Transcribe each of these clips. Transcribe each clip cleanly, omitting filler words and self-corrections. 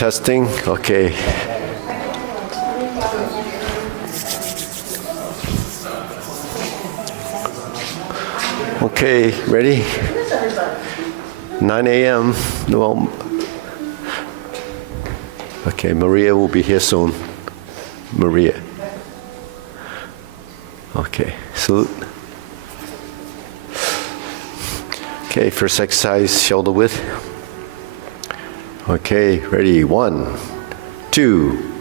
Testing. Okay. Okay, ready? 9 a.m. Well, okay, Maria will be here soon. Maria. Okay, salute. Okay, first exercise, shoulder width. Okay, ready? 1, 2,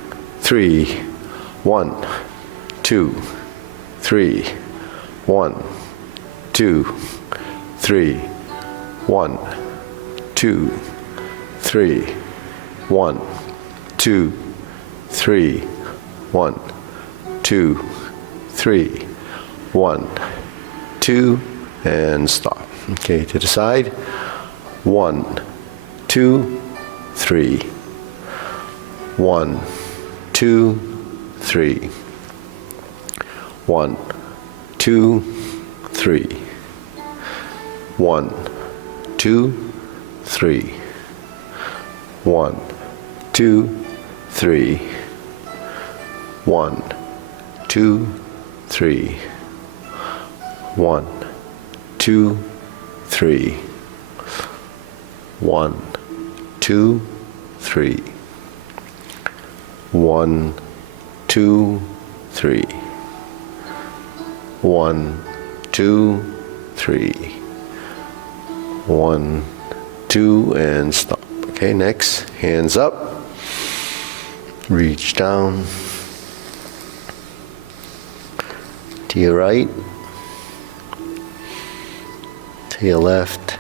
3. 1, 2, 3. 1, 2, 3. 1, 2, 3. 1, 2, 3. 1, 2, 3. 1, 2, and stop. Okay, to the side. 1, 2, 3. 1, 2, 3. 1, 2, 3. 1, 2, 3. 1, 2, 3. 1, 2, 3. 1, 2, 3. 1, 2, 3. 1, 2, 3. 1, 2, 3. 1, 2, and stop. Okay, next, hands up. Reach down to your right, to your left,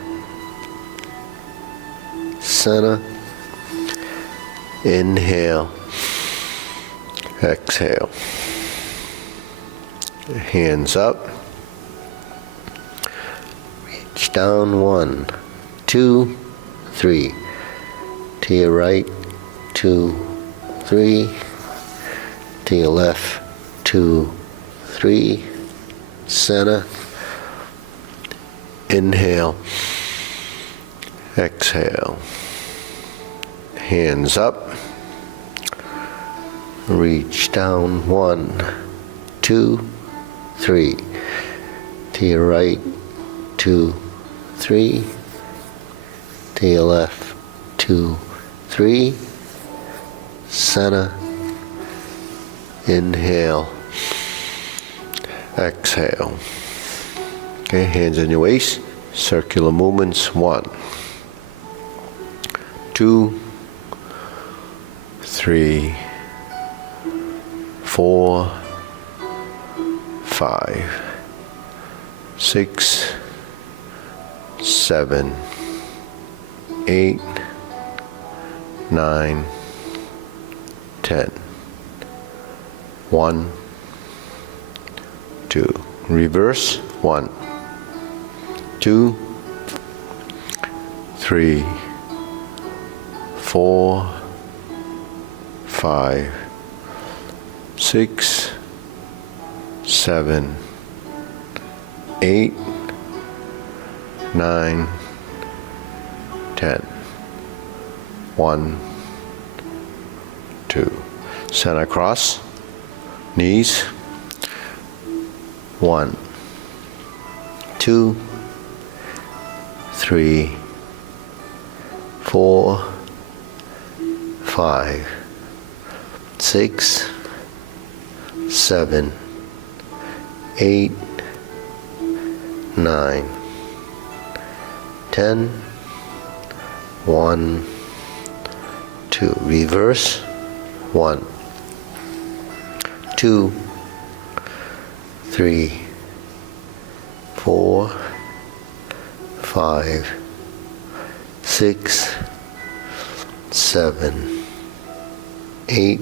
center, inhale, exhale, hands up, reach down, 1, 2, 3, to your right, 2, 3, to your left, 2, 3, center, inhale, exhale, hands up, reach down, 1, 2, 3, to your right, 2, 3, to your left, 2, 3, center, inhale, exhale. Okay, hands on your waist, circular movements, 1, 2, 3, 4, 5, 6, 7, 8, 9, 10. 1, 2. Reverse. 1, 2, 3, 4, 5, 6, 7, 8, 9, 10. 1, 2. Center cross, knees. 1, 2, 3, 4, 5, 6, 7, 8, 9, 10. 1, 2. Reverse. 1, 2, 3, 4, 5, 6, 7, 8,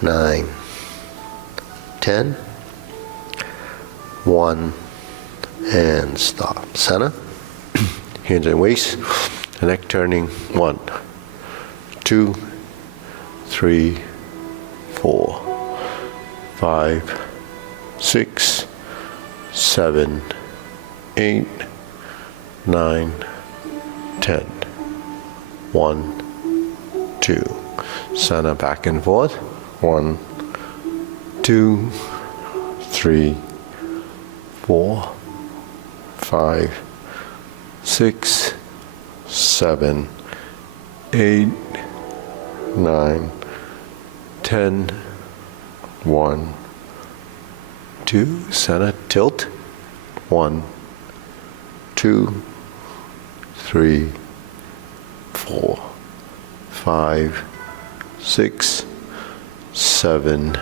9, 10. 1, and stop. Center. Hands and waist. Neck turning. 1, 2, 3, 4, 5, 6, 7, 8, 9, 10. 1, 2. Center back and forth. 1, 2, 3, 4, 5, 6, 7, 8, 9, 10, 1, 2, center, tilt, 1, 2, 3, 4, 5, 6, 7,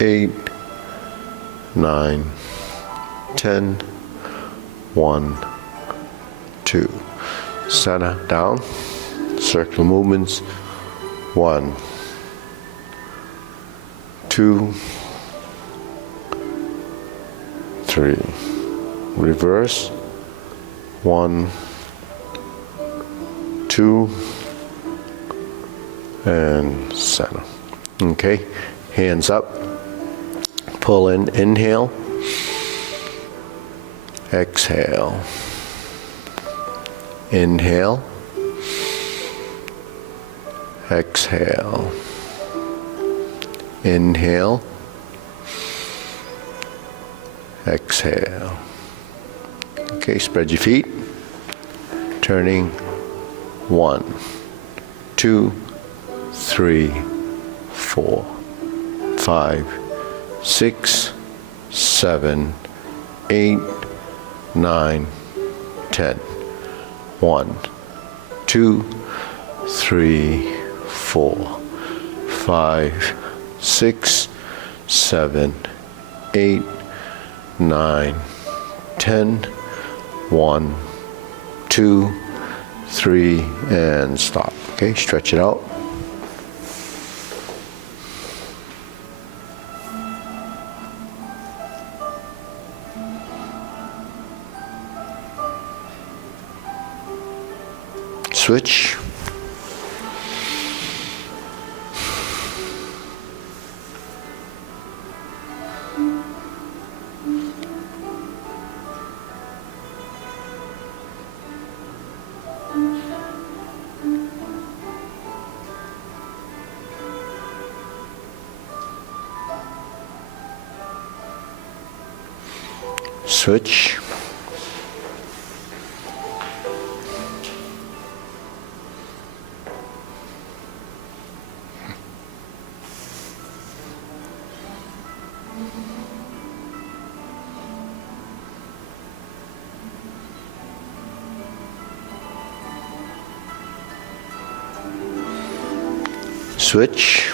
8, 9, 10, 1, 2. Center, down, circle movements, 1, 2, 3. Reverse, 1, 2, and center. Okay, hands up, pull in, inhale, exhale, inhale, exhale, inhale, exhale. Okay, spread your feet, turning 1, 2, 3, 4, 5, 6, 7, 8, 9, 10. 1, 2, 3, 4, 5, 6, 7, 8, 9, 10. 1, 2, 3, and stop. Okay, stretch it out. Switch. Switch. Switch.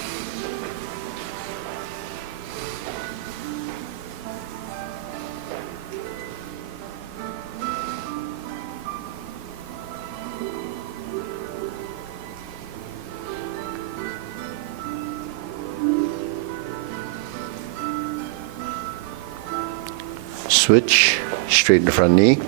Switch, straighten the front knee.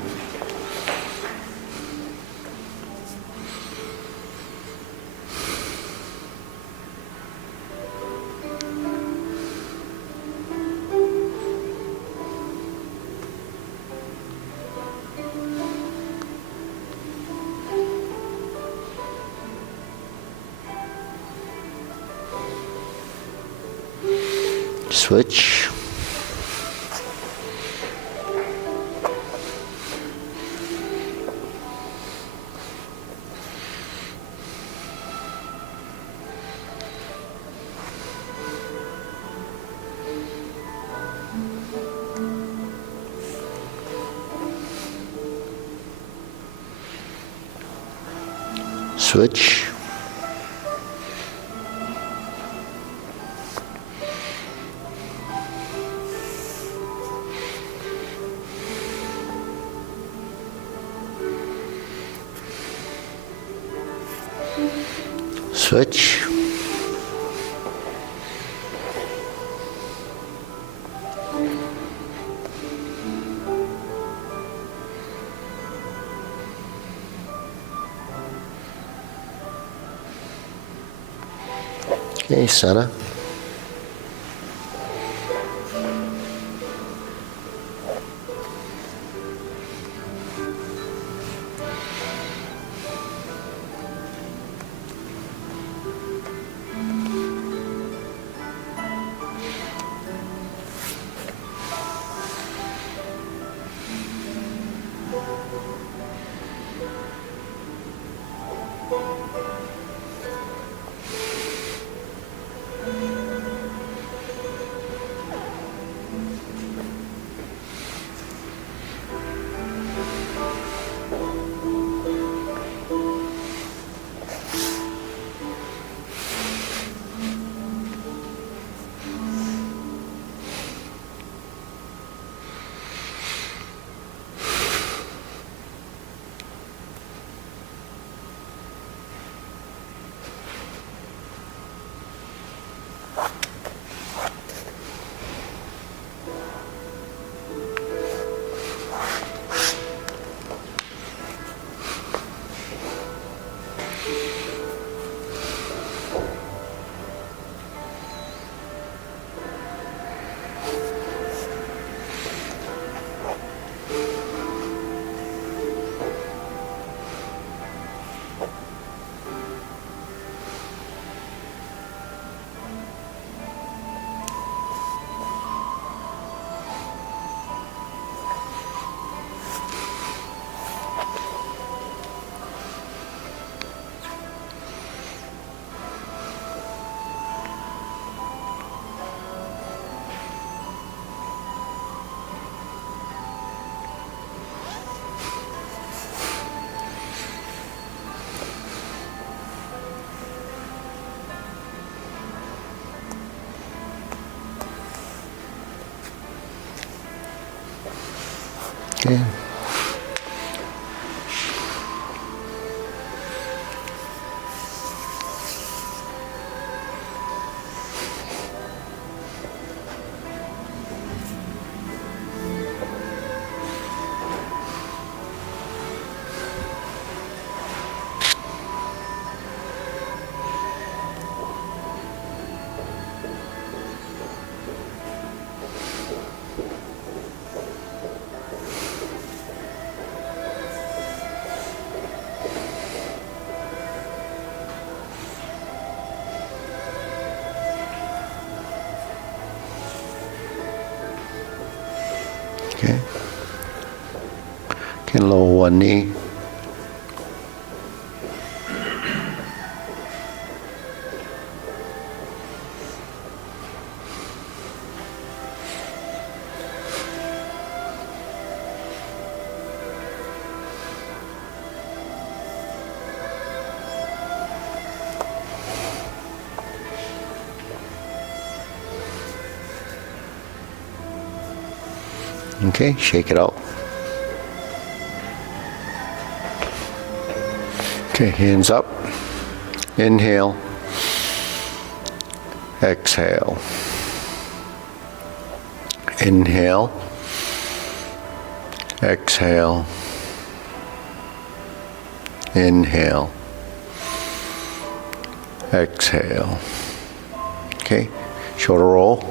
Switch. Switch. Switch. Okay, center. Okay. Okay. Can lower one knee. Okay, shake it out. Okay, hands up. Inhale. Exhale. Inhale. Exhale. Inhale. Exhale. Okay, shoulder roll.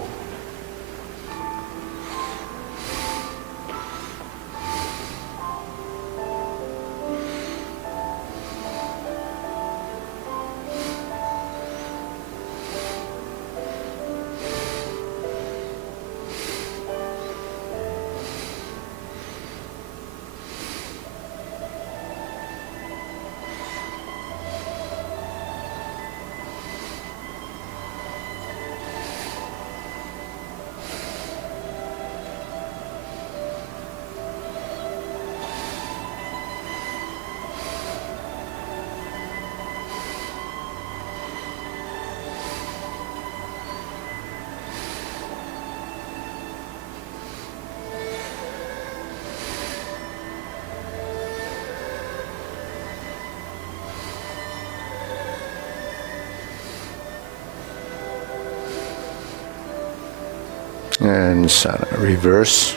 And center. Reverse.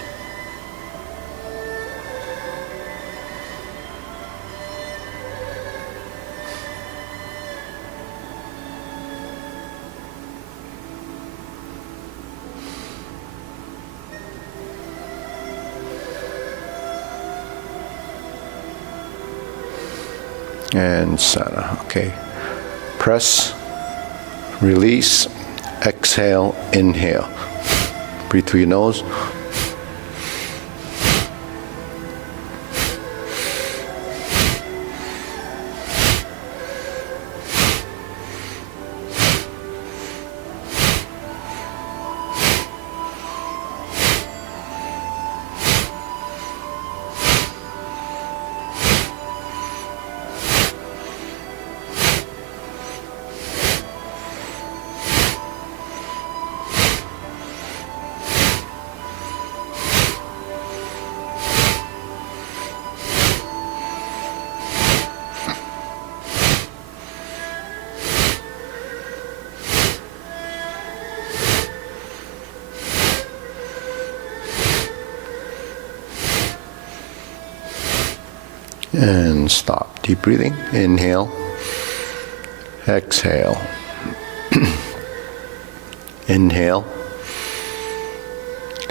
And center. Okay. Press. Release. Exhale. Inhale. Breathe through your nose. And stop. Deep breathing. Inhale. Exhale. Inhale.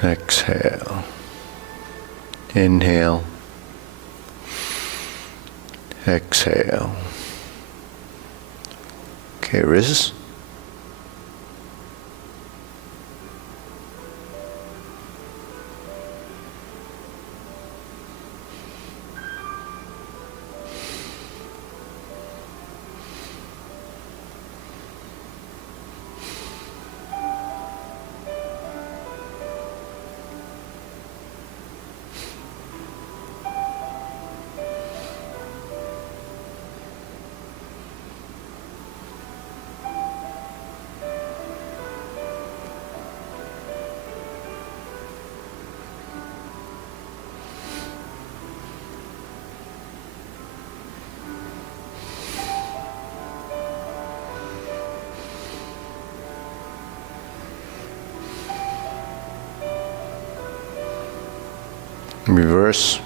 Exhale. Inhale. Exhale. Okay, wrists. Reverse.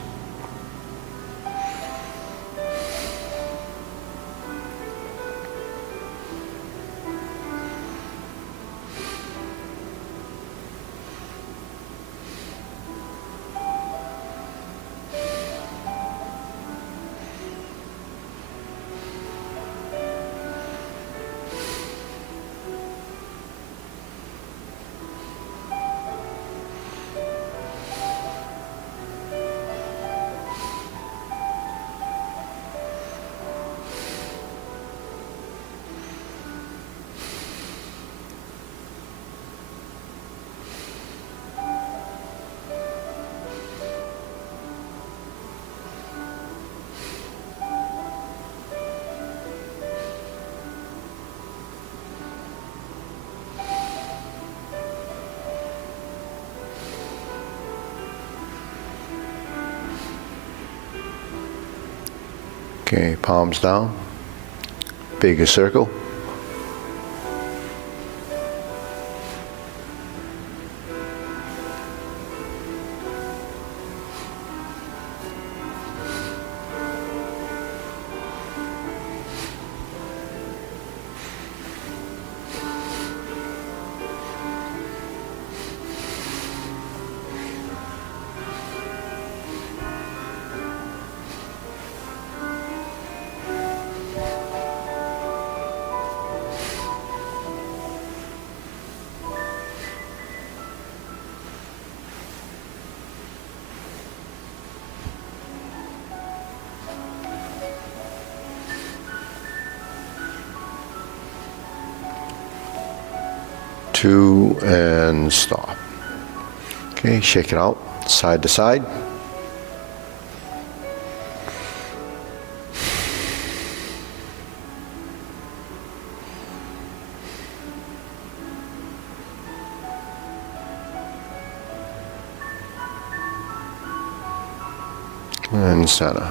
Okay, palms down, bigger circle. Two and stop. Okay, shake it out, side to side. And center.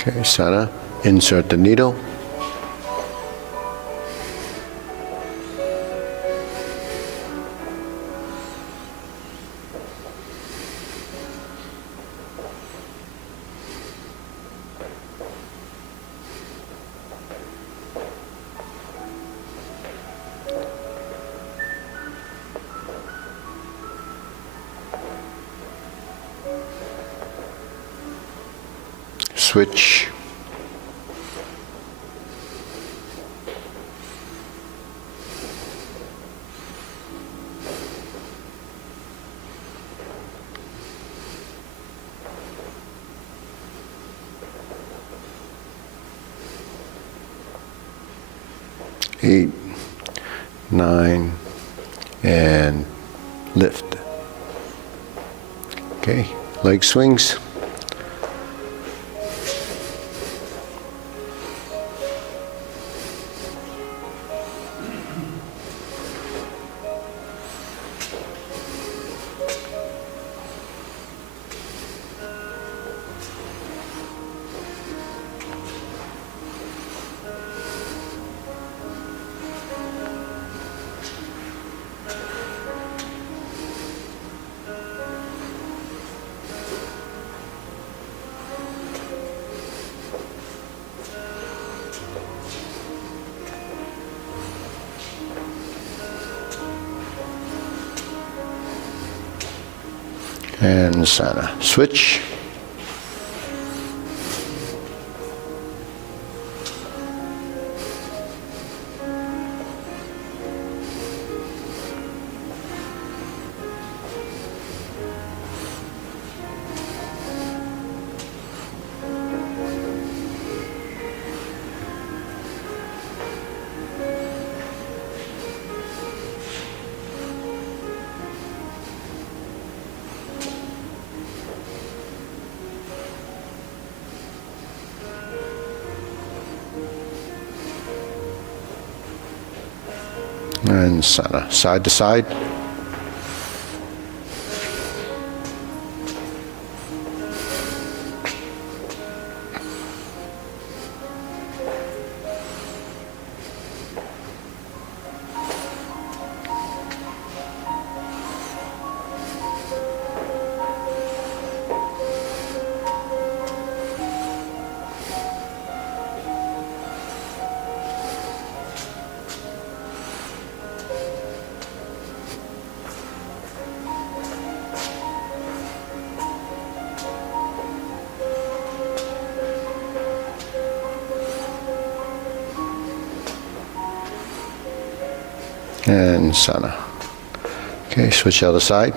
Okay, center. Insert the needle. Switch. Eight, 9, and lift. Okay, leg swings. And center. Switch. And center, side to side. And center. Okay, switch other side.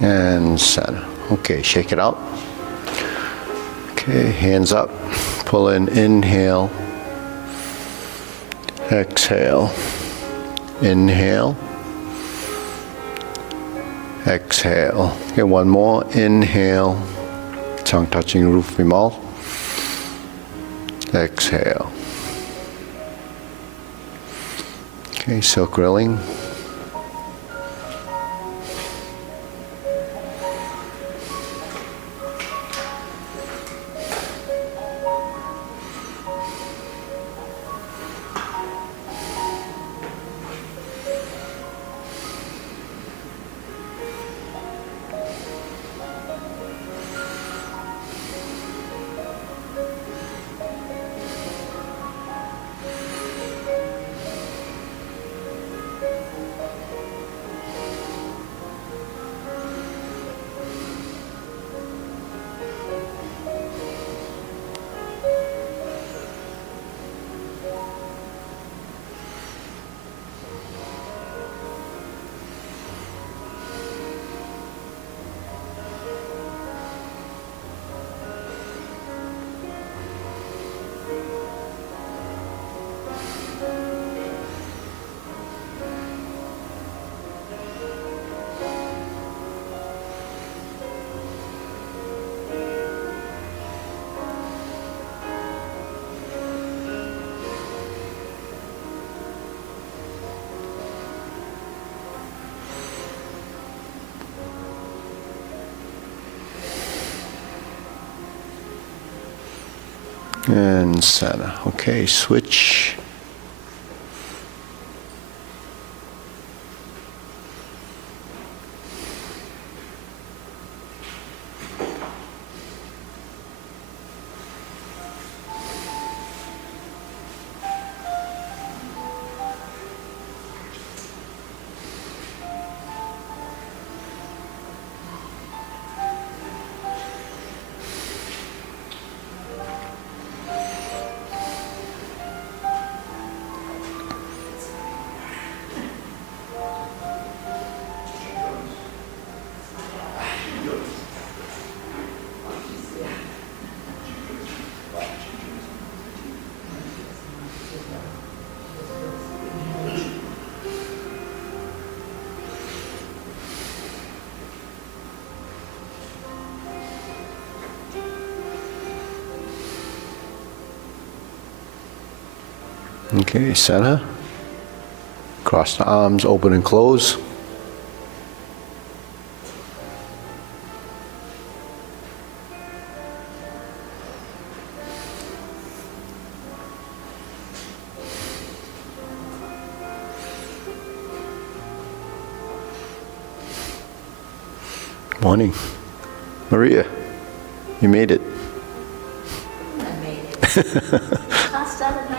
And center. Okay, shake it out. Okay, hands up. Pull in, inhale. Exhale. Inhale. Exhale. Okay, one more. Inhale. Tongue touching roof of your mouth. Exhale. Okay, silk grilling. And center. Okay, switch. Okay, center. Cross the arms, open and close. Morning. Maria, you made it. I made it. Class started at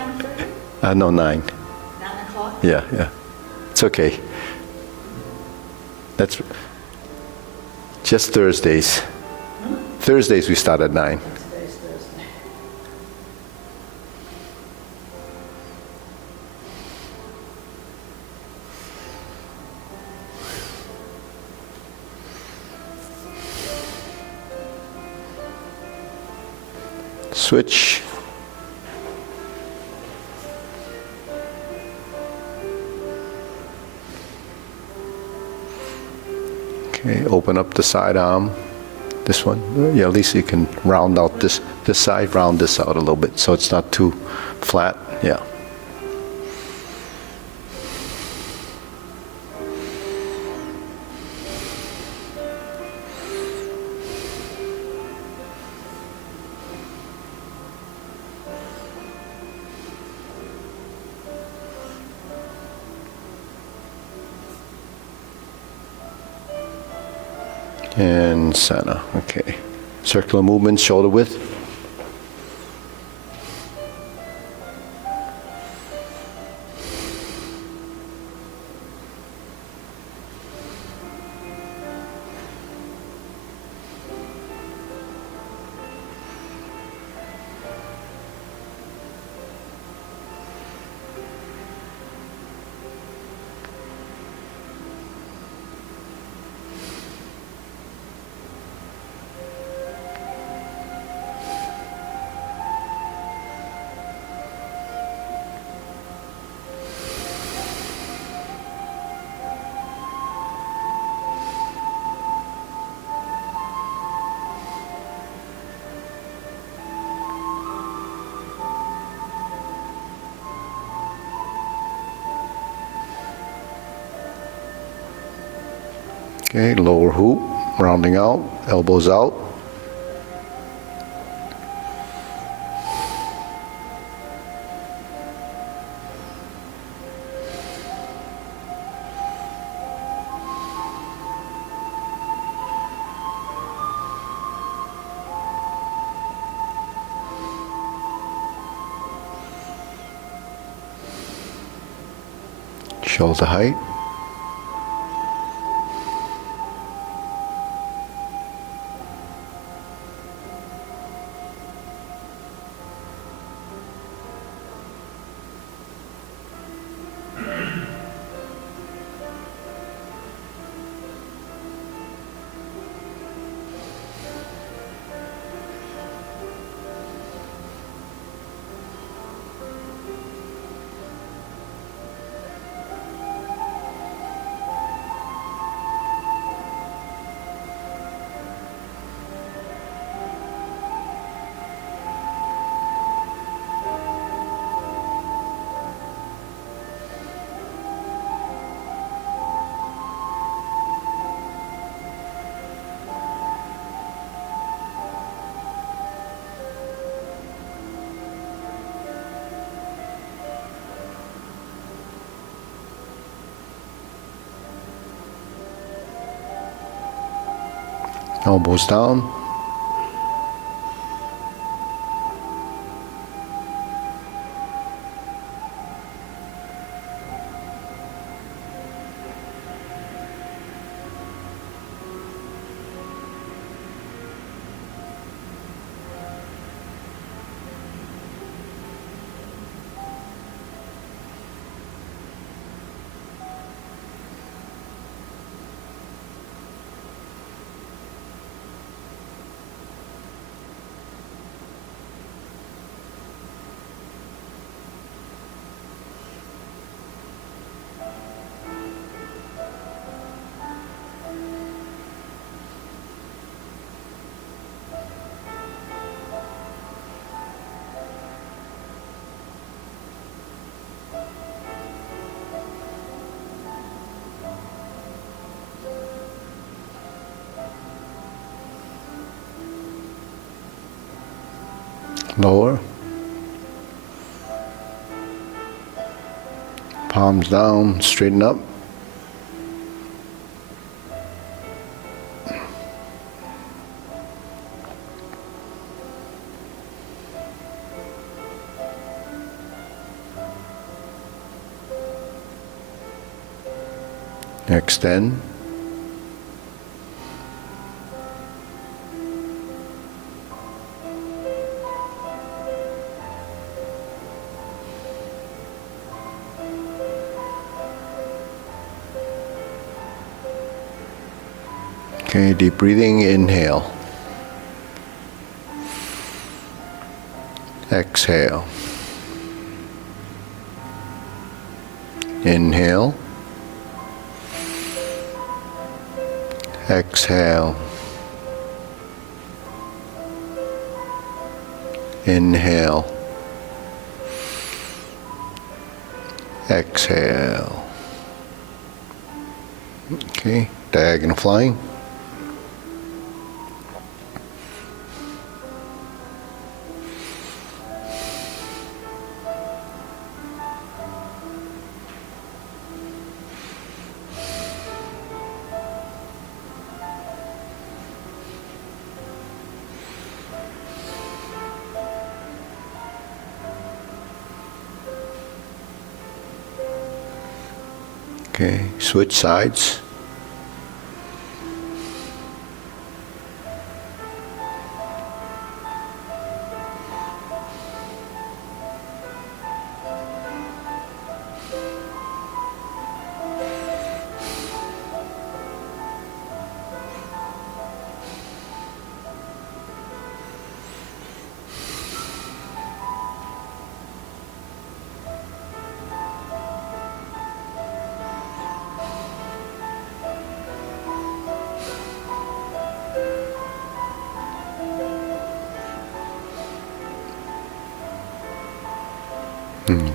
9:30? No, 9. 9 o'clock? Yeah. It's okay. That's Just Thursdays. Thursdays we start at 9. Today's Thursday. Switch. Okay, open up the side arm. This one. Yeah, at least you can round out this side, round this out a little bit so it's not too flat. Yeah. And center, okay. Circular movement, shoulder width. Okay, lower hoop, rounding out, elbows out. Shoulder height. Elbows down. Lower. Palms down, straighten up. Extend. Okay, deep breathing, inhale. Exhale. Inhale. Exhale. Inhale. Exhale. Okay, diagonal flying. Okay, switch sides.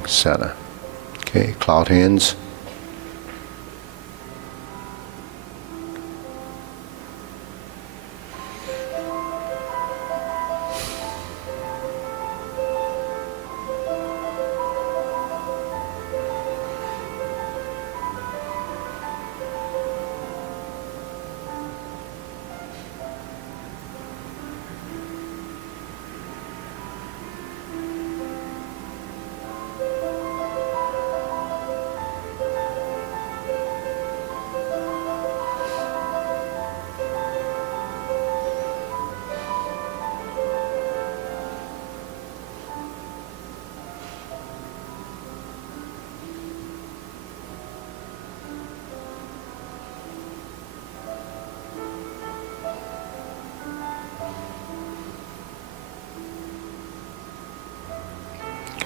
Center. Okay, cloud hands.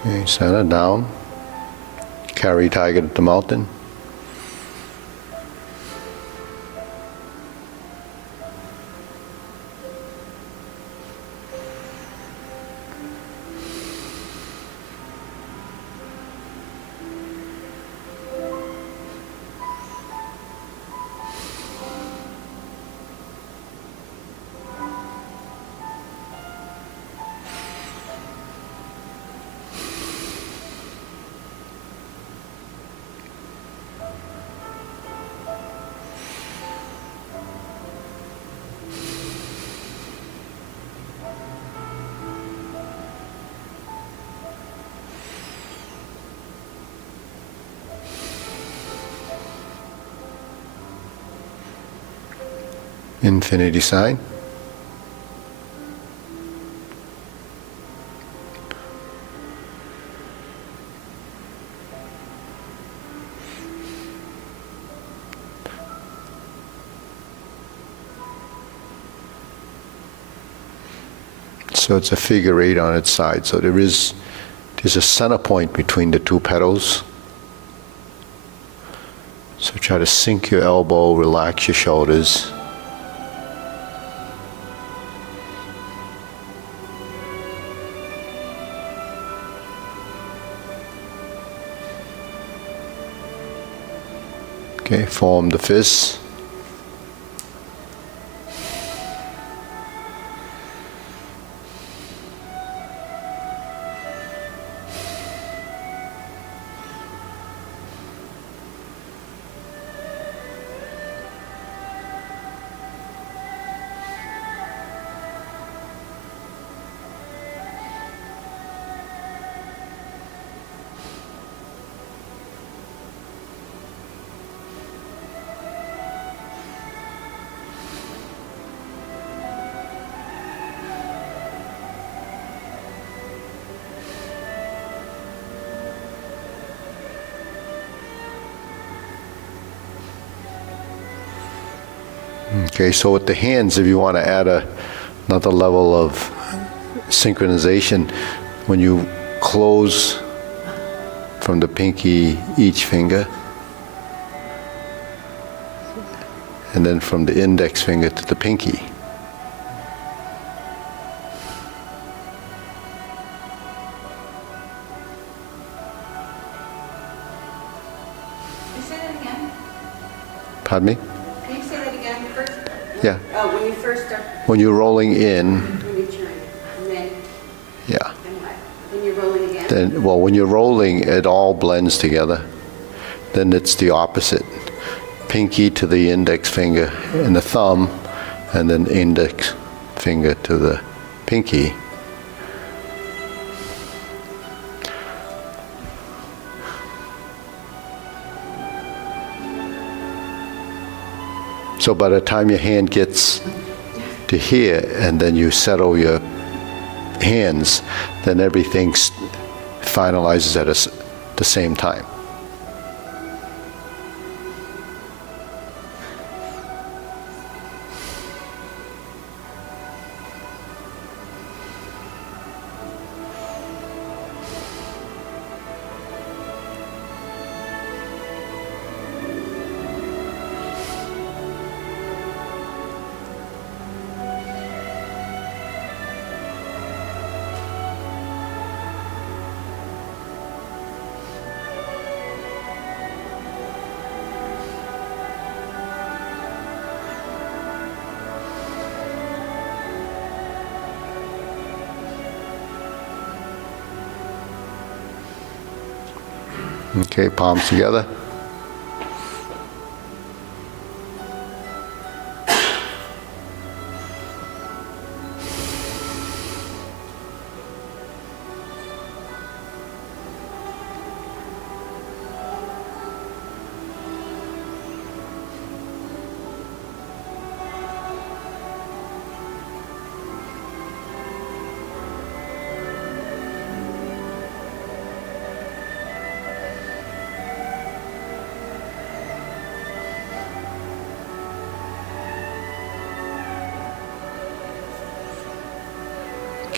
Okay, center down. Carry tiger to the mountain. Infinity sign. So it's a figure eight on its side. So there's a center point between the two petals. So try to sink your elbow, relax your shoulders. Okay, form the fists. Okay, so with the hands, if you want to add another level of synchronization, when you close from the pinky each finger, and then from the index finger to the pinky. Can you say that again? Pardon me? Can you say that again first? Yeah. Oh, when you first start, When you're rolling in, when you turn, and then, yeah. and what? Then you're rolling again? Then, well, when you're rolling, it all blends together. Then it's the opposite. Pinky to the index finger and the thumb, and then index finger to the pinky. So by the time your hand gets to here, and then you settle your hands, then everything finalizes at the same time. Okay, palms together.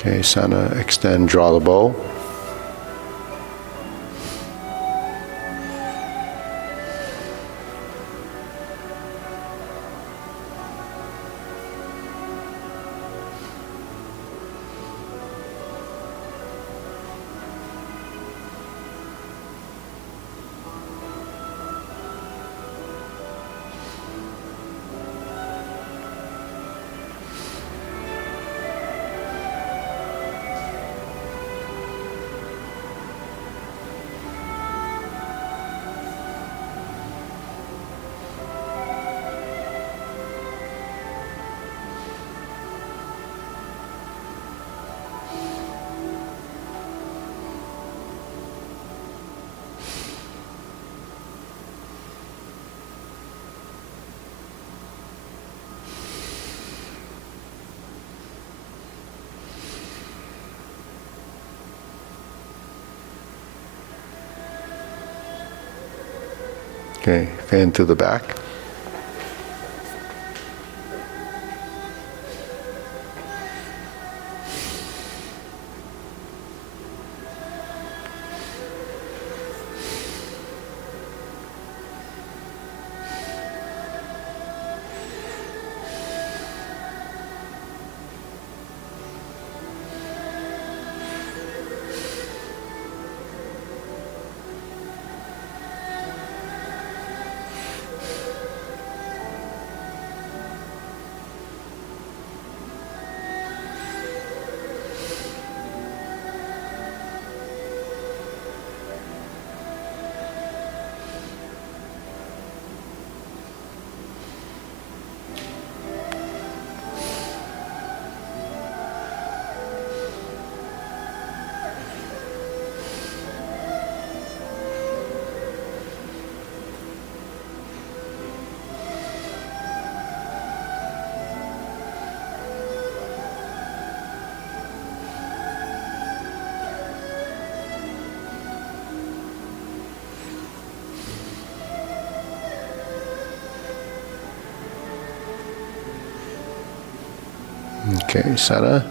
Okay, center, extend, draw the bow. Okay, fan to the back. Okay, center.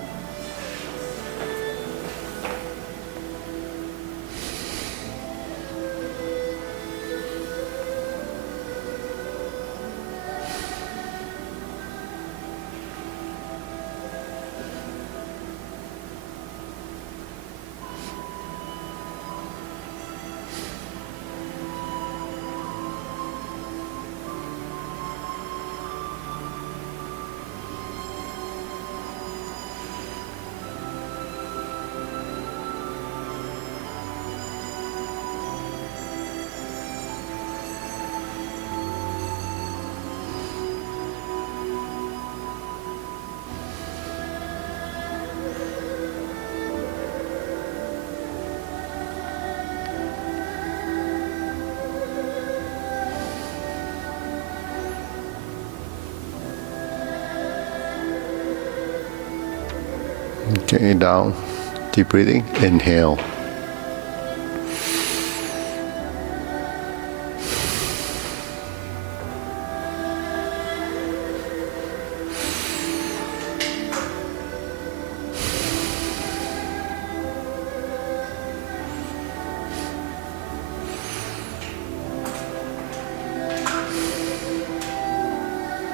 Okay, down. Deep breathing. Inhale.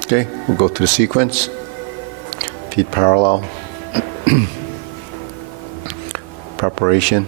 Okay, we'll go through the sequence. Feet parallel. Preparation.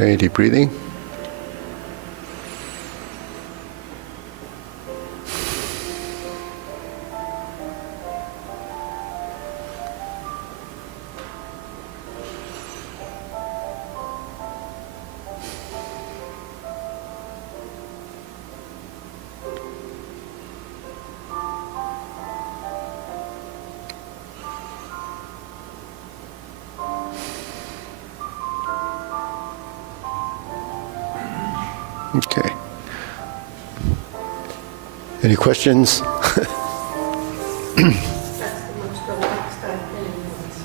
Okay, deep breathing. Okay. Any questions? That's the most relaxed I've been in months.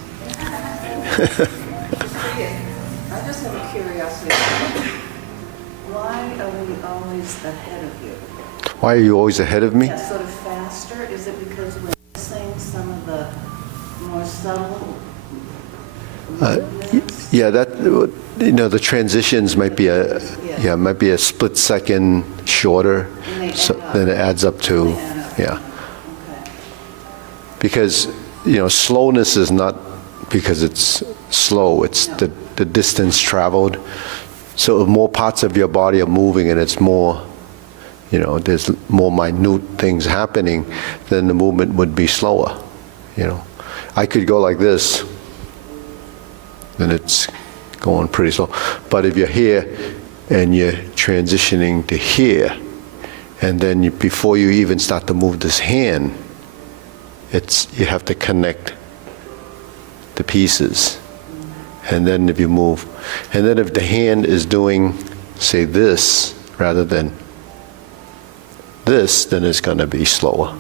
I just have a curiosity. Why are we always ahead of you? Why are you always ahead of me? Yeah, sort of faster? Is it because we're missing some of the more subtle movements? Yeah, the transitions might be might be a split second shorter, And they so add up. then it adds up to, They add up. yeah. Okay. Because, slowness is not because it's slow, it's No. the distance traveled. So if more parts of your body are moving and it's more, there's more minute things happening, then the movement would be slower, I could go like this, then it's going pretty slow. But if you're here and you're transitioning to here, and then before you even start to move this hand, you have to connect the pieces. And then if you move, and then if the hand is doing, say, this rather than this, then it's going to be slower,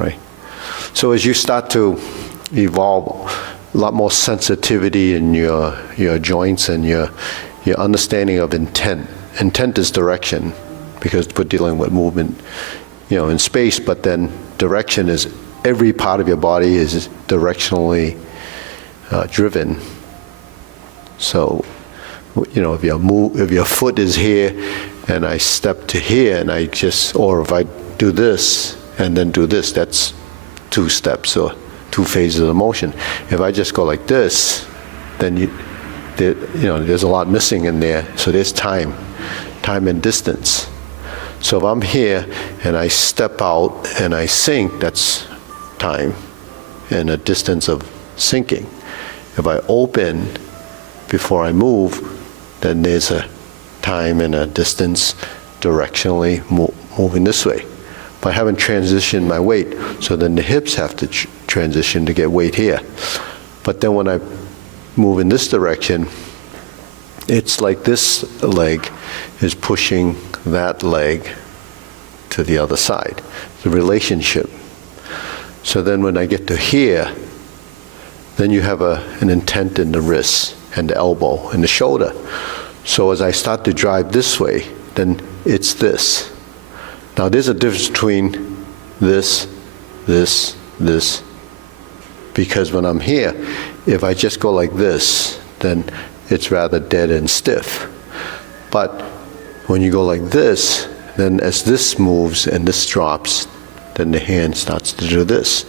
right? So as you start to evolve, a lot more sensitivity in your joints and your understanding of intent. Intent is direction, because we're dealing with movement, in space, but then direction is every part of your body is directionally driven. So, if your foot is here and I step to here and or if I do this and then do this, that's 2 steps or 2 phases of motion. If I just go like this, then there's a lot missing in there. So there's time and distance. So if I'm here and I step out and I sink, that's time and a distance of sinking. If I open before I move, then there's a time and a distance directionally moving this way. But I haven't transitioned my weight, so then the hips have to transition to get weight here. But then when I move in this direction, it's like this leg is pushing that leg to the other side, the relationship. So then when I get to here, then you have an intent in the wrist and the elbow and the shoulder. So as I start to drive this way, then it's this. Now there's a difference between this, because when I'm here, if I just go like this, then it's rather dead and stiff. But when you go like this, then as this moves and this drops, then the hand starts to do this.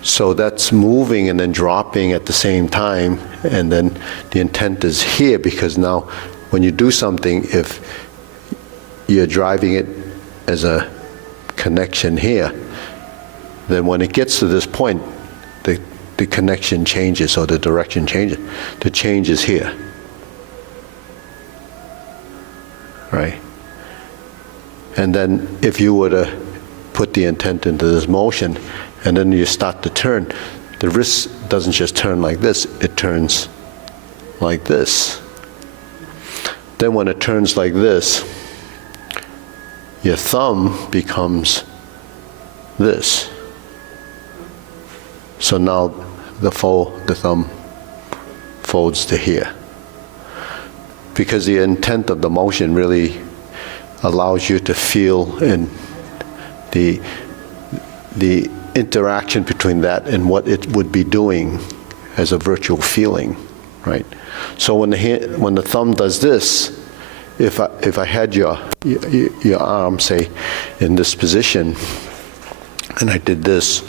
So that's moving and then dropping at the same time, and then the intent is here, because now when you do something, if you're driving it as a connection here, then when it gets to this point, the connection changes or the direction changes. The change is here, right? And then if you were to put the intent into this motion, and then you start to turn, the wrist doesn't just turn like this, it turns like this. Then when it turns like this, your thumb becomes this. So now the thumb folds to here. Because the intent of the motion really allows you to feel in the interaction between that and what it would be doing as a virtual feeling, right? So when the thumb does this, if I had your arm, say, in this position, and I did this,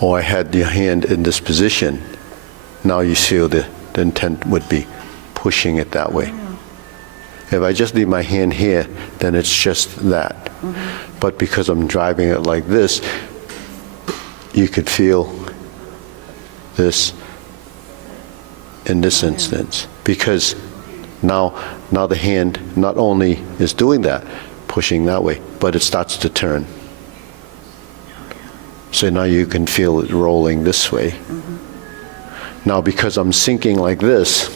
or I had your hand in this position, now you feel the intent would be pushing it that way. If I just leave my hand here, then it's just that. But because I'm driving it like this, you could feel this in this instance. Because now the hand not only is doing that, pushing that way, but it starts to turn. So now you can feel it rolling this way. Now because I'm sinking like this,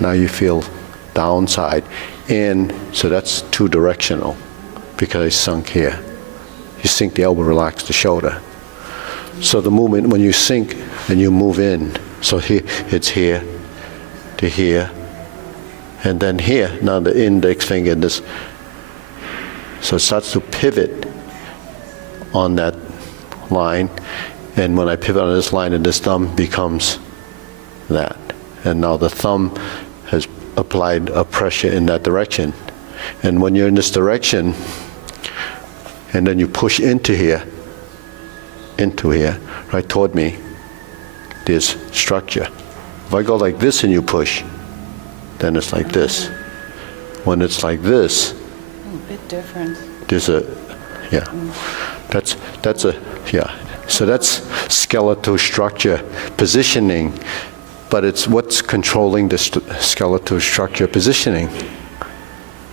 now you feel downside. And so that's two directional because I sunk here. You sink the elbow, relax the shoulder. So the movement, when you sink and you move in, so here, it's here to here, and then here, now the index finger and this. So it starts to pivot on that line, and when I pivot on this line, and this thumb becomes that. And now the thumb has applied a pressure in that direction. And when you're in this direction, and then you push into here, right toward me, there's structure. If I go like this and you push, then it's like this. When it's like this, A bit different. there's a, yeah. That's a, yeah. So that's skeletal structure positioning, but it's what's controlling the skeletal structure positioning.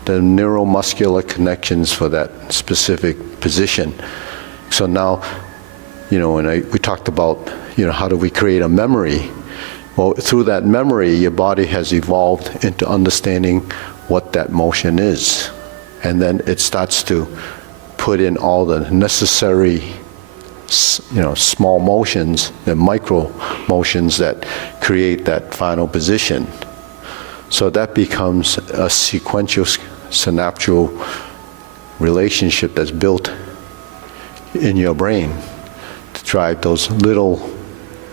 The neuromuscular connections for that specific position. So now, when we talked about, how do we create a memory? Well, through that memory, your body has evolved into understanding what that motion is. And then it starts to put in all the necessary, small motions, the micro motions that create that final position. So that becomes a sequential, synaptical relationship that's built in your brain to drive those little,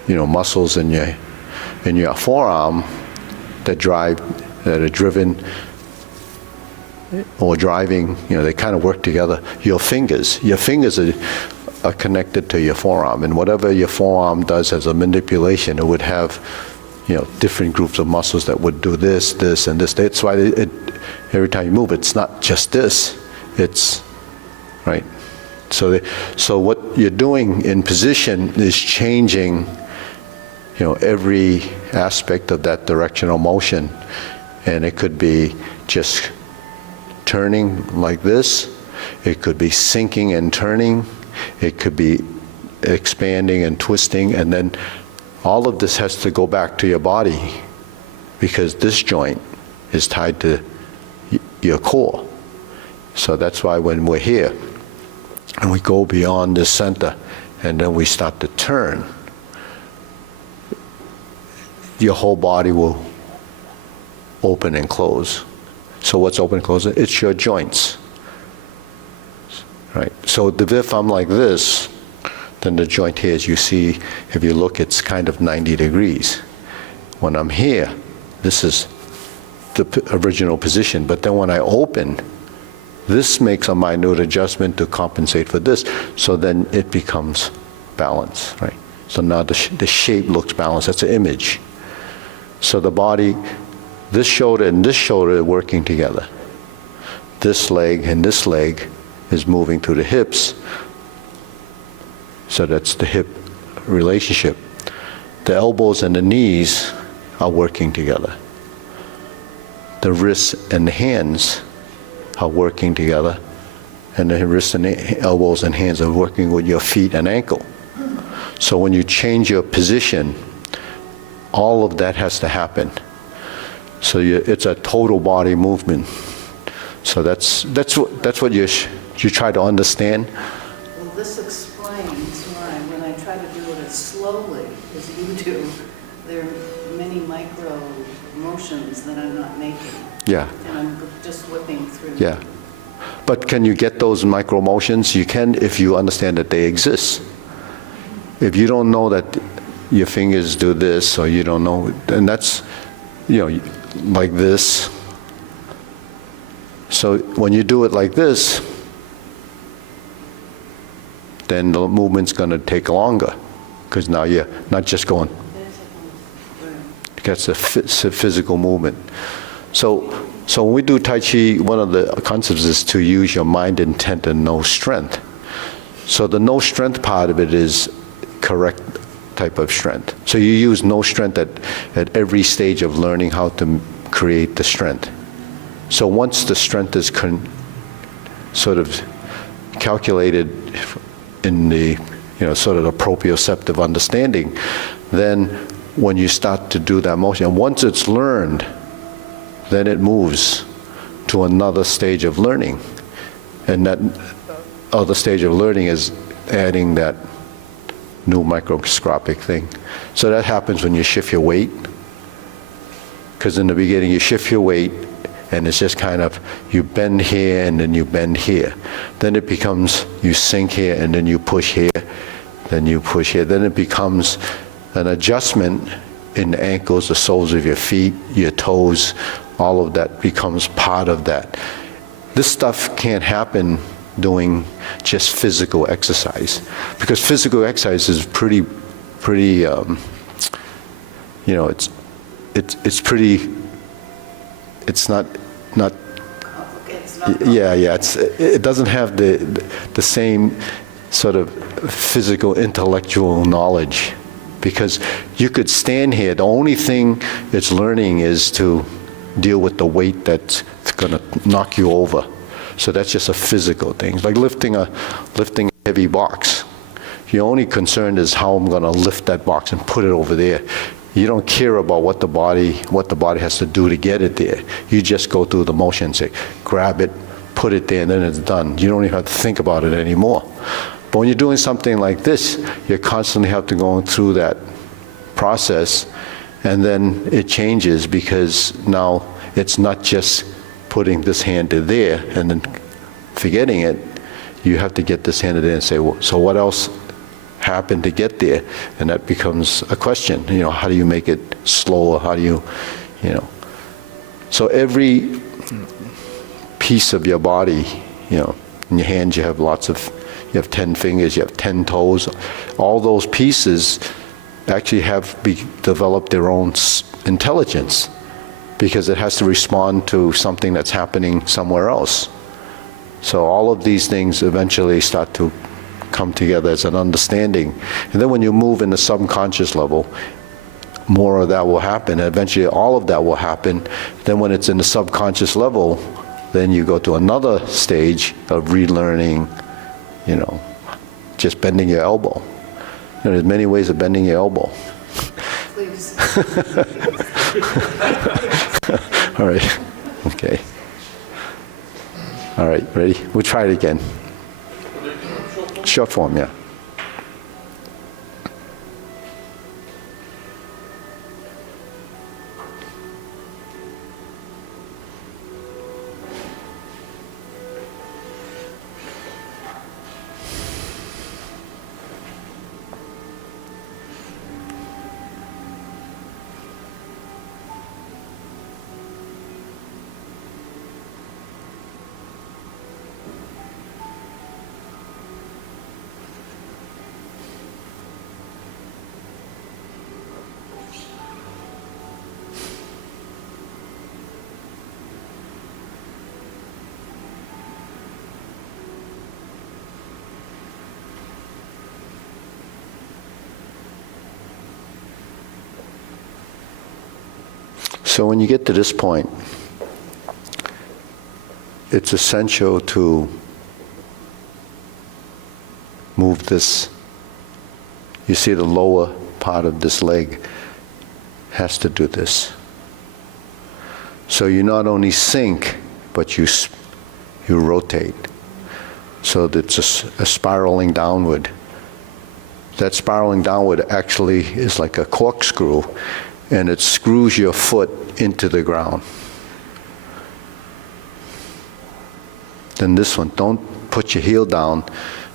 muscles in your forearm that are driven or driving, they kind of work together. Your fingers are connected to your forearm, and whatever your forearm does as a manipulation, it would have, different groups of muscles that would do this, this, and this. That's why every time you move, it's not just this, it's, right? So what you're doing in position is changing, every aspect of that directional motion. And it could be just turning like this. It could be sinking and turning. It could be expanding and twisting. And then all of this has to go back to your body because this joint is tied to your core. So that's why when we're here and we go beyond the center and then we start to turn, your whole body will open and close. So what's open and close? It's your joints, right? So if I'm like this, then the joint here, as you see, if you look, it's kind of 90 degrees. When I'm here, this is the original position, but then when I open, this makes a minute adjustment to compensate for this, so then it becomes balanced, right? So now the shape looks balanced, that's an image. So the body, this shoulder and this shoulder are working together. This leg and this leg is moving through the hips, so that's the hip relationship. The elbows and the knees are working together. The wrists and the hands are working together, and the wrists and the elbows and hands are working with your feet and ankle. So when you change your position, all of that has to happen. So it's a total body movement. So that's what you try to understand. Well, this explains why when I try to do it as slowly as you do, there are many micro motions that I'm not making. Yeah. And I'm just whipping through. Yeah. But can you get those micro motions? You can if you understand that they exist. If you don't know that your fingers do this, or you don't know, and that's, like this. So when you do it like this, then the movement's going to take longer, because now you're not just going. That's a physical movement. So when we do Tai Chi, one of the concepts is to use your mind, intent, and no strength. So the no strength part of it is correct type of strength. So you use no strength at every stage of learning how to create the strength. So once the strength is sort of calculated in the sort of the proprioceptive understanding, then when you start to do that motion, and once it's learned, then it moves to another stage of learning. And that other stage of learning is adding that new microscopic thing. So that happens when you shift your weight. Because in the beginning you shift your weight and it's just kind of, you bend here and then you bend here. Then it becomes, you sink here and then you push here, then you push here. Then it becomes an adjustment in the ankles, the soles of your feet, your toes, all of that becomes part of that. This stuff can't happen doing just physical exercise, because physical exercise is pretty, it's pretty, it's not, it doesn't have the same sort of physical intellectual knowledge, because you could stand here, the only thing it's learning is to deal with the weight that's gonna knock you over. So that's just a physical thing. It's like lifting a heavy box. Your only concern is how I'm gonna lift that box and put it over there. You don't care about what the body has to do to get it there. You just go through the motion, say, grab it, put it there, and then it's done. You don't even have to think about it anymore. But when you're doing something like this, you constantly have to go through that process, and then it changes, because now it's not just putting this hand to there and then forgetting it. You have to get this hand to there and say, well, so what else happened to get there? And that becomes a question. How do you make it slower? How do you. So every piece of your body, in your hands you have you have 10 fingers, you have 10 toes. All those pieces actually have developed their own intelligence, because it has to respond to something that's happening somewhere else. So all of these things eventually start to come together as an understanding. And then when you move in the subconscious level, more of that will happen. And eventually all of that will happen. Then when it's in the subconscious level, then you go to another stage of relearning, just bending your elbow. There's many ways of bending your elbow. Please. All right, okay. All right, ready? We'll try it again. Short form, yeah. So when you get to this point, it's essential to move this. You see the lower part of this leg has to do this. So you not only sink, but you rotate. So it's a spiraling downward. That spiraling downward actually is like a corkscrew, and it screws your foot into the ground. Then this one, don't put your heel down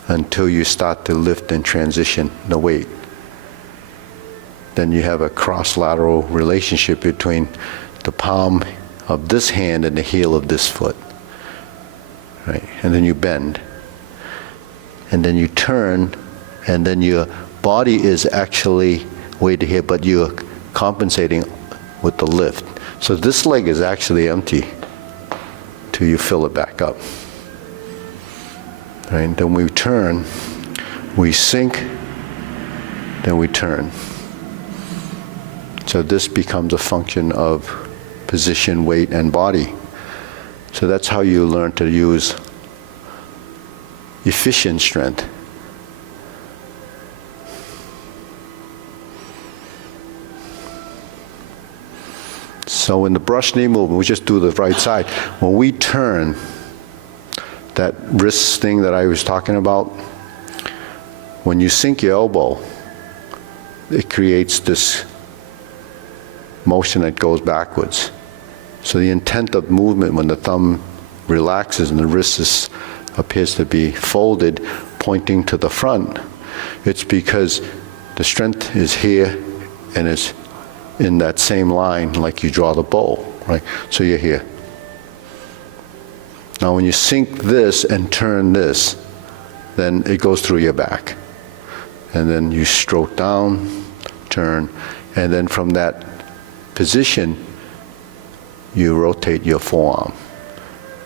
until you start to lift and transition the weight. Then you have a cross-lateral relationship between the palm of this hand and the heel of this foot. Right? And then you bend. And then you turn, and then your body is actually weighted here, but you're compensating with the lift. So this leg is actually empty till you fill it back up. Right? Then we turn, we sink, then we turn. So this becomes a function of position, weight, and body. So that's how you learn to use efficient strength. So in the brush knee movement, we just do the right side. When we turn, that wrist thing that I was talking about, when you sink your elbow, it creates this motion that goes backwards. So the intent of movement, when the thumb relaxes and the wrist appears to be folded, pointing to the front, it's because the strength is here and it's in that same line like you draw the bow, right? So you're here. Now when you sink this and turn this, then it goes through your back. And then you stroke down, turn, and then from that position, you rotate your forearm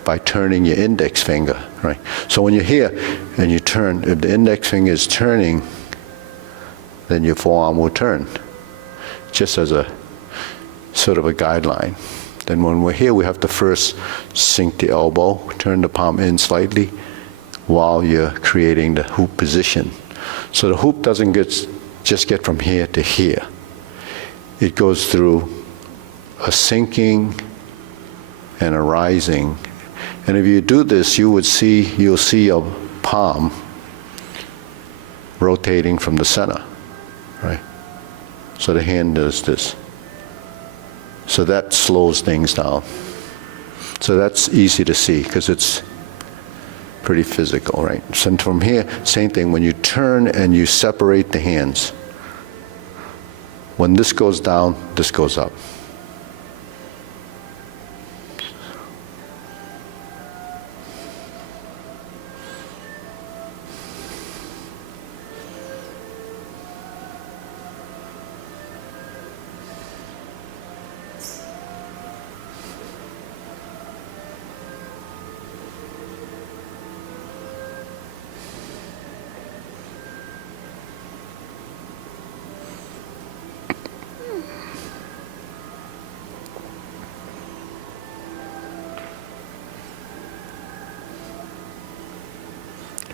by turning your index finger, right? So when you're here and you turn, if the index finger is turning, then your forearm will turn, just as a sort of a guideline. Then when we're here, we have to first sink the elbow, turn the palm in slightly while you're creating the hoop position. So the hoop doesn't just get from here to here. It goes through a sinking and a rising. And if you do this, you'll see your palm rotating from the center, right? So the hand does this. So that slows things down. So that's easy to see because it's pretty physical, right? So from here, same thing. When you turn and you separate the hands, when this goes down, this goes up.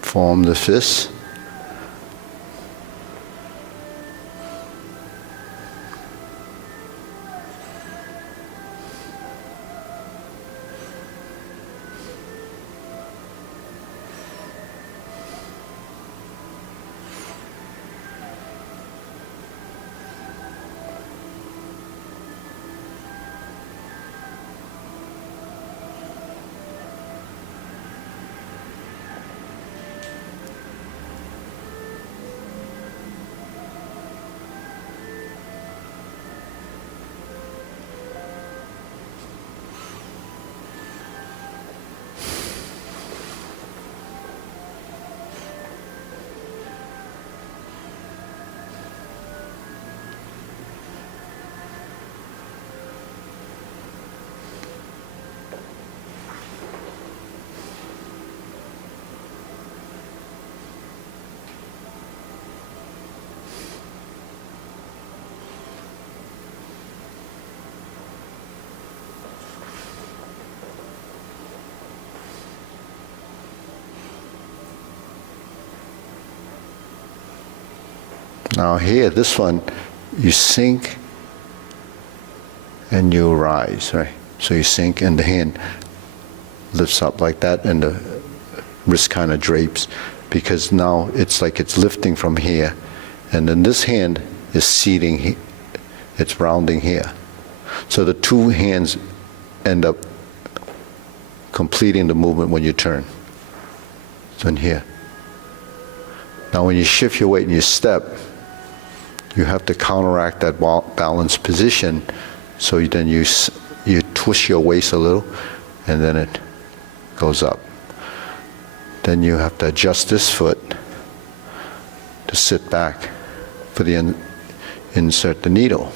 Form the fist. Now here, this one, you sink and you rise, right? So you sink and the hand lifts up like that and the wrist kind of drapes because now it's like it's lifting from here and then this hand is seating, it's rounding here. So the two hands end up completing the movement when you turn. So in here. Now when you shift your weight and you step, you have to counteract that balanced position. So then you twist your waist a little, and then it goes up. Then you have to adjust this foot to sit back for the insert the needle.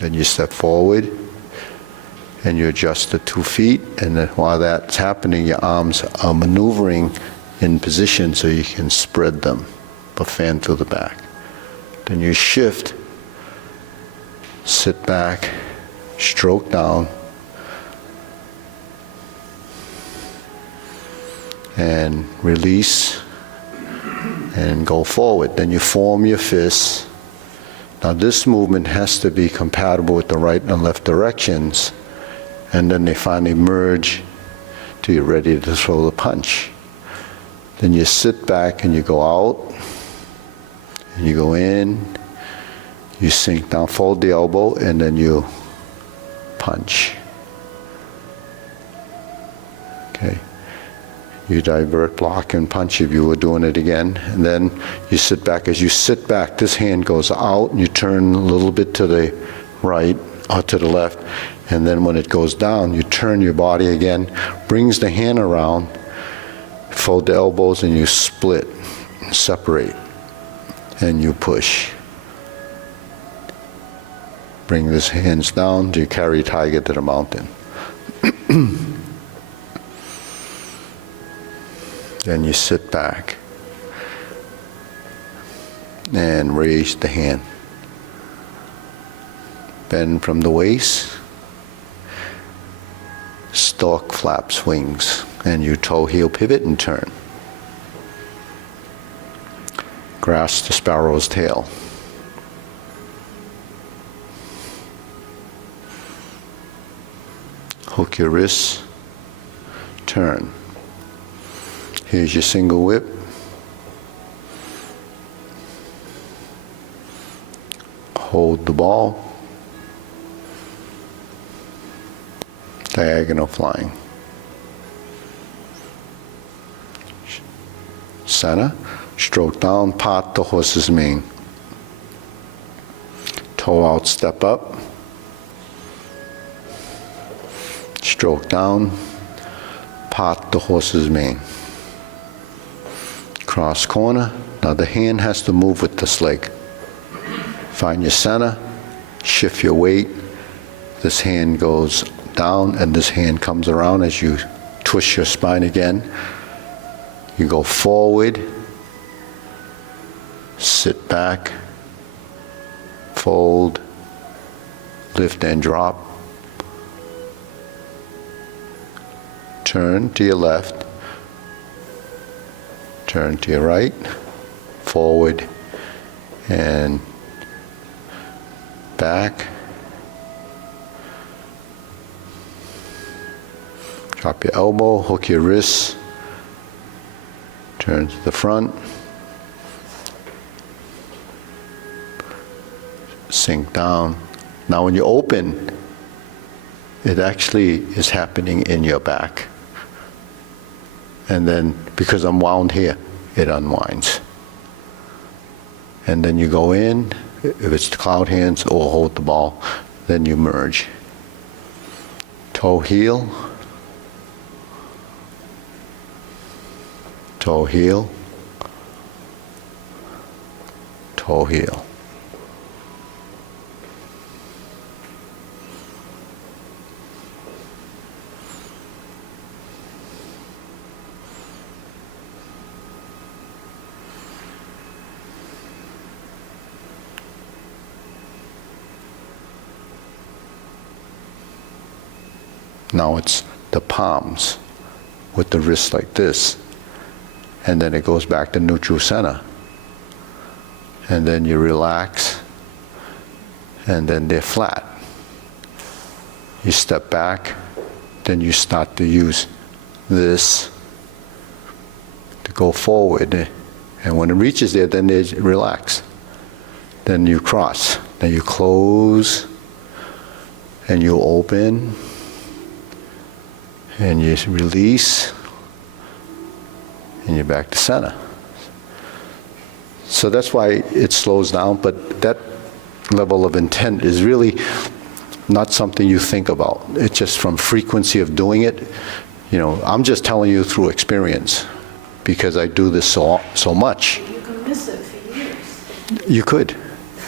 Then you step forward and you adjust the 2 feet, and then while that's happening, your arms are maneuvering in position so you can spread them, but fan through the back. Then you shift, sit back, stroke down, and release, and go forward. Then you form your fists. Now this movement has to be compatible with the right and left directions, and then they finally merge till you're ready to throw the punch. Then you sit back and you go out, and you go in, you sink down, fold the elbow, and then you punch. Okay. You divert, block, and punch if you were doing it again. And then you sit back. As you sit back, this hand goes out, and you turn a little bit to the right or to the left. And then when it goes down, you turn your body again, brings the hand around, fold the elbows, and you split, separate, and you push. Bring this hands down, you carry tiger to the mountain. Then you sit back and raise the hand. Bend from the waist. Stork flaps wings, and you toe heel pivot and turn. Grasp the sparrow's tail. Hook your wrists, turn. Here's your single whip. Hold the ball. Diagonal flying. Center, stroke down, pot the horse's mane. Toe out, step up. Stroke down, pot the horse's mane. Cross corner. Now the hand has to move with this leg. Find your center, shift your weight. This hand goes down and this hand comes around as you twist your spine again. You go forward, sit back, fold, lift and drop. Turn to your left, turn to your right, forward and back. Drop your elbow, hook your wrists, turn to the front, sink down. Now when you open, it actually is happening in your back. And then, because I'm wound here, it unwinds. And then you go in, if it's the cloud hands or hold the ball, then you merge. Toe heel, toe heel, toe heel. Now it's the palms with the wrist like this. And then it goes back to neutral center. And then you relax. And then they're flat. You step back. Then you start to use this to go forward. And when it reaches there, then they relax. Then you cross. Then you close. And you open. And you release, and you're back to center. So that's why it slows down, but that level of intent is really not something you think about. It's just from frequency of doing it. You know, I'm just telling you through experience, because I do this so much. You can miss it for years. You could,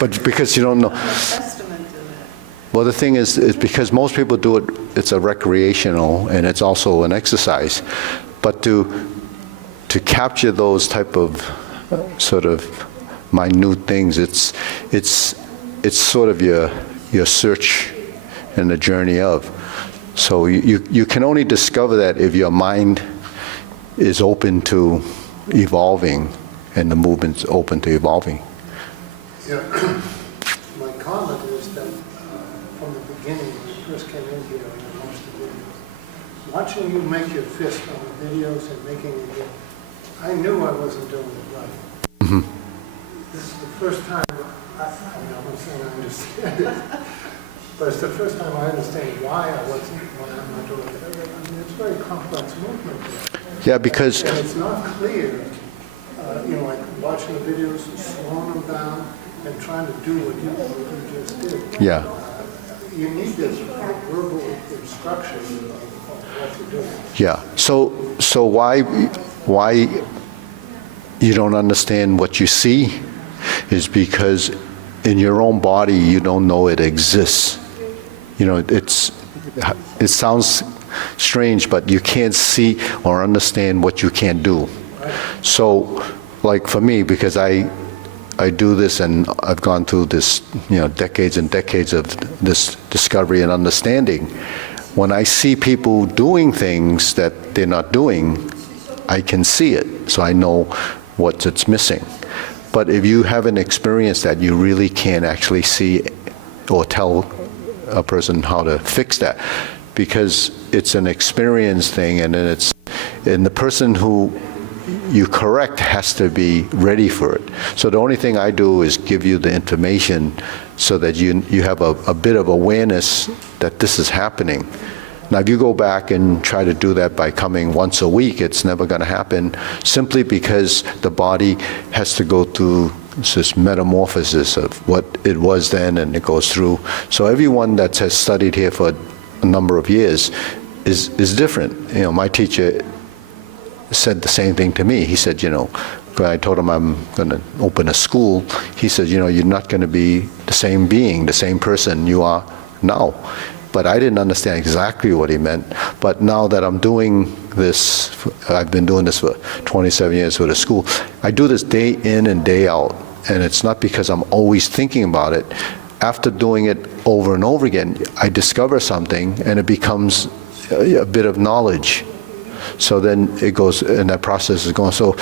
but because you don't know. I'm a testament to that. Well, the thing is because most people do it, it's a recreational and it's also an exercise. But to capture those type of sort of minute things, it's sort of your search and the journey of. So you can only discover that if your mind is open to evolving and the movement's open to evolving. Yeah. My comment is that from the beginning, when you first came in here and I watched the videos, watching you make your fist on the videos and making it here, I knew I wasn't doing it right. Mm-hmm. This is the first time, I'm not saying I understand it, but it's the first time I understand why I'm not doing it. I mean, it's a very complex movement here. Yeah, because And it's not clear, like watching the videos, slowing them down, and trying to do what you just did. yeah. You need this verbal instruction of what to do. Yeah. So why you don't understand what you see is because in your own body you don't know it exists. It sounds strange, but you can't see or understand what you can't do. So, like for me, because I do this and I've gone through this, decades and decades of this discovery and understanding. When I see people doing things that they're not doing, I can see it, so I know what it's missing. But if you haven't experienced that, you really can't actually see or tell a person how to fix that, because it's an experience thing, and then the person who you correct has to be ready for it. So the only thing I do is give you the information so that you have a bit of awareness that this is happening. Now, if you go back and try to do that by coming once a week, it's never going to happen, simply because the body has to go through this metamorphosis of what it was then, and it goes through. So everyone that has studied here for a number of years is different. My teacher said the same thing to me. He said, when I told him I'm going to open a school, he said, you're not going to be the same being, the same person you are now. But I didn't understand exactly what he meant. But now that I'm doing this, I've been doing this for 27 years with a school, I do this day in and day out. And it's not because I'm always thinking about it. After doing it over and over again, I discover something and it becomes a bit of knowledge. So then it goes, and that process is going. So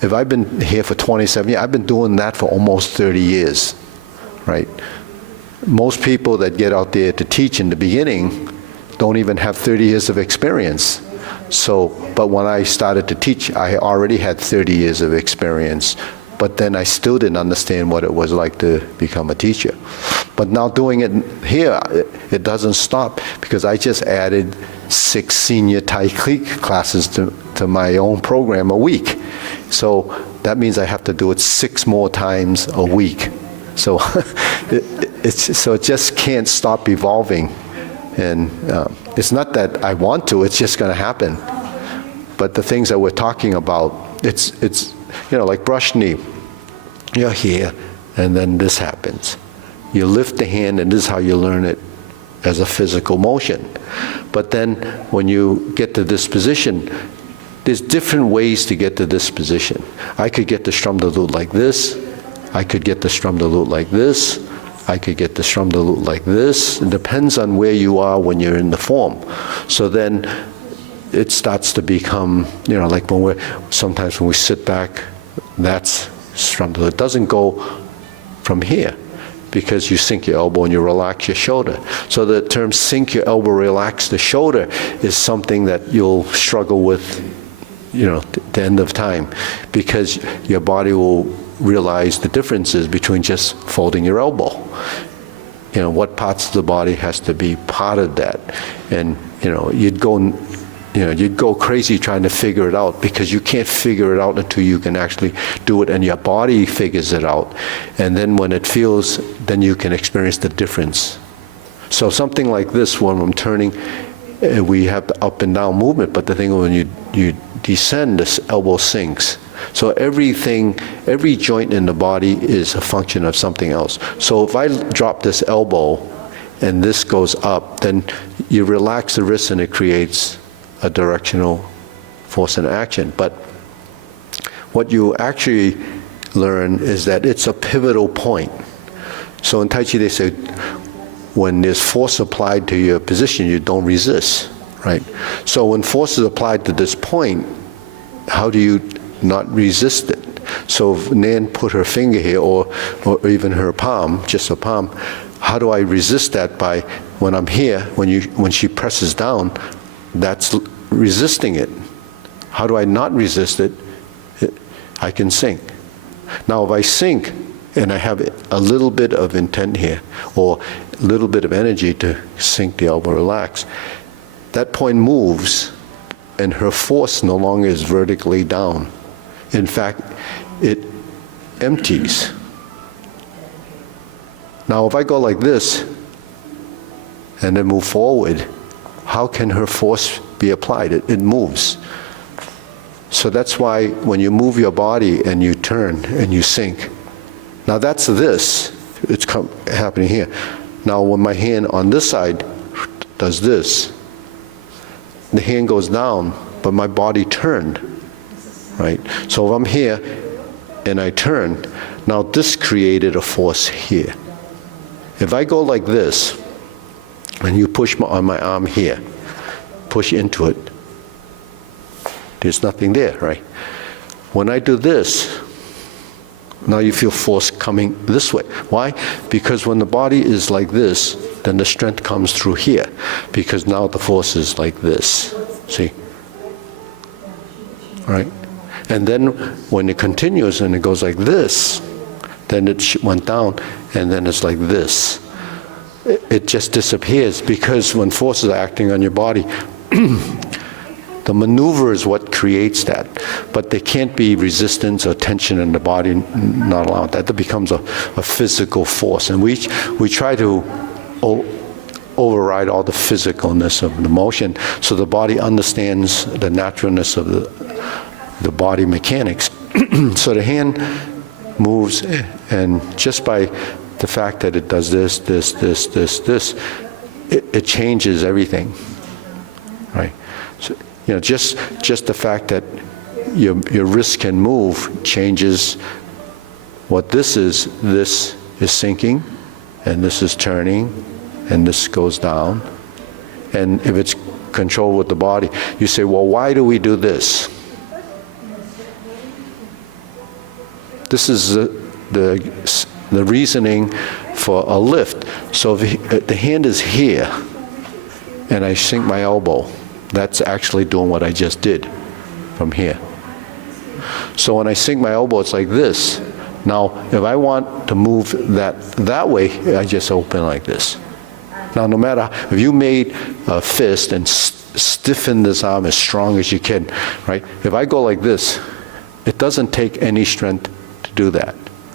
if I've been here for 27 years, I've been doing that for almost 30 years, right? Most people that get out there to teach in the beginning don't even have 30 years of experience. So, but when I started to teach, I already had 30 years of experience, but then I still didn't understand what it was like to become a teacher. But now doing it here, it doesn't stop, because I just added 6 senior Tai Chi classes to my own program a week. So that means I have to do it 6 more times a week. So it just can't stop evolving. And it's not that I want to, it's just going to happen. But the things that we're talking about, it's like brush knee. You're here, and then this happens. You lift the hand, and this is how you learn it as a physical motion. But then when you get to this position, there's different ways to get to this position. I could get the strum the lute like this. I could get the strum the lute like this. I could get the strum the lute like this. It depends on where you are when you're in the form. So then it starts to become, like sometimes when we sit back, that's strum the lute. It doesn't go from here, because you sink your elbow and you relax your shoulder. So the term sink your elbow, relax the shoulder is something that you'll struggle with, the end of time, because your body will realize the differences between just folding your elbow. What parts of the body has to be part of that. And, you'd go crazy trying to figure it out, because you can't figure it out until you can actually do it and your body figures it out. And then when it feels, then you can experience the difference. So something like this, when I'm turning, we have the up and down movement, but the thing when you descend, this elbow sinks. So every joint in the body is a function of something else. So if I drop this elbow and this goes up, then you relax the wrist and it creates a directional force in action. But what you actually learn is that it's a pivotal point. So in Tai Chi they say, when there's force applied to your position, you don't resist, right? So when force is applied to this point, how do you not resist it? So if Nan put her finger here, or even her palm, just her palm, how do I resist that? By, when I'm here, when she presses down, that's resisting it. How do I not resist it? I can sink. Now if I sink, and I have a little bit of intent here, or a little bit of energy to sink the elbow, relax, that point moves, and her force no longer is vertically down. In fact, it empties. Now if I go like this, and then move forward, how can her force be applied? It moves. So that's why when you move your body and you turn and you sink, now that's this, it's happening here. Now when my hand on this side does this, the hand goes down, but my body turned, right? So if I'm here and I turn, now this created a force here. If I go like this, and you push on my arm here, push into it, there's nothing there, right? When I do this, now you feel force coming this way. Why? Because when the body is like this, then the strength comes through here, because now the force is like this. See? Right? And then when it continues and it goes like this, then it went down, and then it's like this. It just disappears, because when forces are acting on your body, the maneuver is what creates that. But there can't be resistance or tension in the body, not allowed that. That becomes a physical force. And we try to override all the physicalness of the motion, so the body understands the naturalness of the body mechanics. So the hand moves, and just by the fact that it does this, it changes everything, right? So, you know, just the fact that your wrist can move changes what this is. This is sinking, and this is turning, and this goes down. And if it's controlled with the body, you say, well, why do we do this? This is the reasoning for a lift. So if the hand is here, and I sink my elbow, that's actually doing what I just did from here. So when I sink my elbow, it's like this. Now, if I want to move that way, I just open like this. Now, no matter, if you made a fist and stiffen this arm as strong as you can, right? If I go like this, it doesn't take any strength to do that.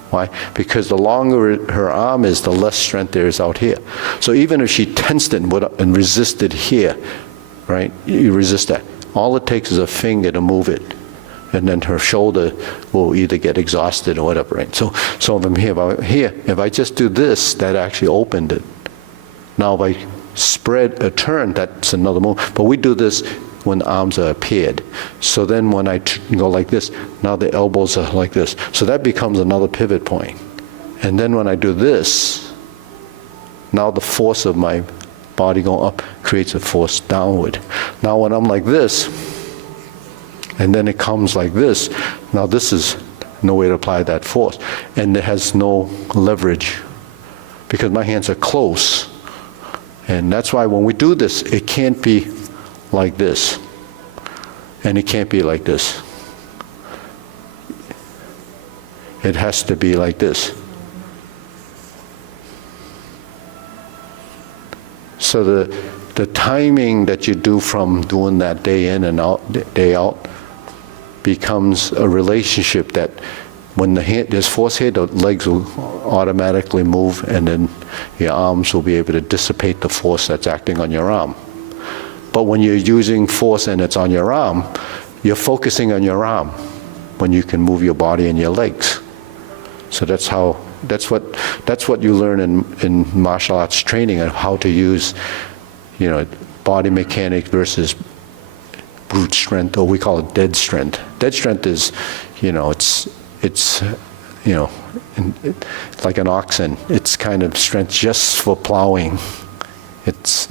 Why? Because the longer her arm is, the less strength there is out here. So even if she tensed it and resisted here, right? You resist that. All it takes is a finger to move it, and then her shoulder will either get exhausted or whatever, right? So if I'm here, if I just do this, that actually opened it. Now if I spread a turn, that's another move. But we do this when the arms are appeared. So then when I go like this, now the elbows are like this. So that becomes another pivot point. And then when I do this, now the force of my body going up creates a force downward. Now when I'm like this, and then it comes like this, now this is no way to apply that force. And it has no leverage, because my hands are close. And that's why when we do this, it can't be like this, and it can't be like this. It has to be like this. So the timing that you do from doing that day in and out, day out, becomes a relationship that when there's force here, the legs will automatically move, and then your arms will be able to dissipate the force that's acting on your arm. But when you're using force and it's on your arm, you're focusing on your arm when you can move your body and your legs. So that's how That's what you learn in martial arts training, and how to use, body mechanics versus brute strength, or we call it dead strength. Dead strength is, it's like an oxen. It's kind of strength just for plowing. It's,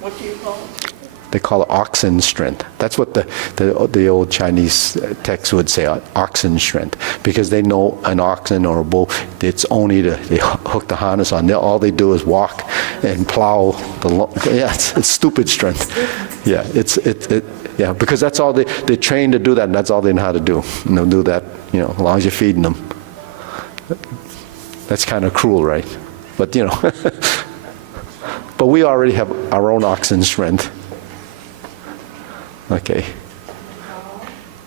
What do you call it? they call it oxen strength. That's what the old Chinese text would say, oxen strength, because they know an oxen or a bull, it's only they hook the harness on. All they do is walk and plow it's stupid strength. Yeah, yeah, because that's all they train to do that, and that's all they know how to do. And they'll do that, as long as you're feeding them. That's kind of cruel, right? But but we already have our own oxen strength. Okay.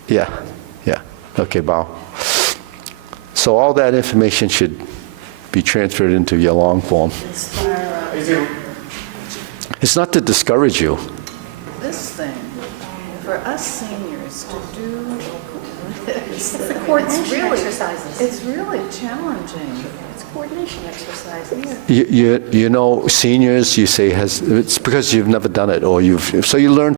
Yeah. Okay, bow. So all that information should be transferred into your long form. It's not to discourage you. This thing, for us seniors to do this, It's the coordination exercises. it's really challenging. It's coordination exercises. Seniors, you say, it's because you've never done it, or so you learn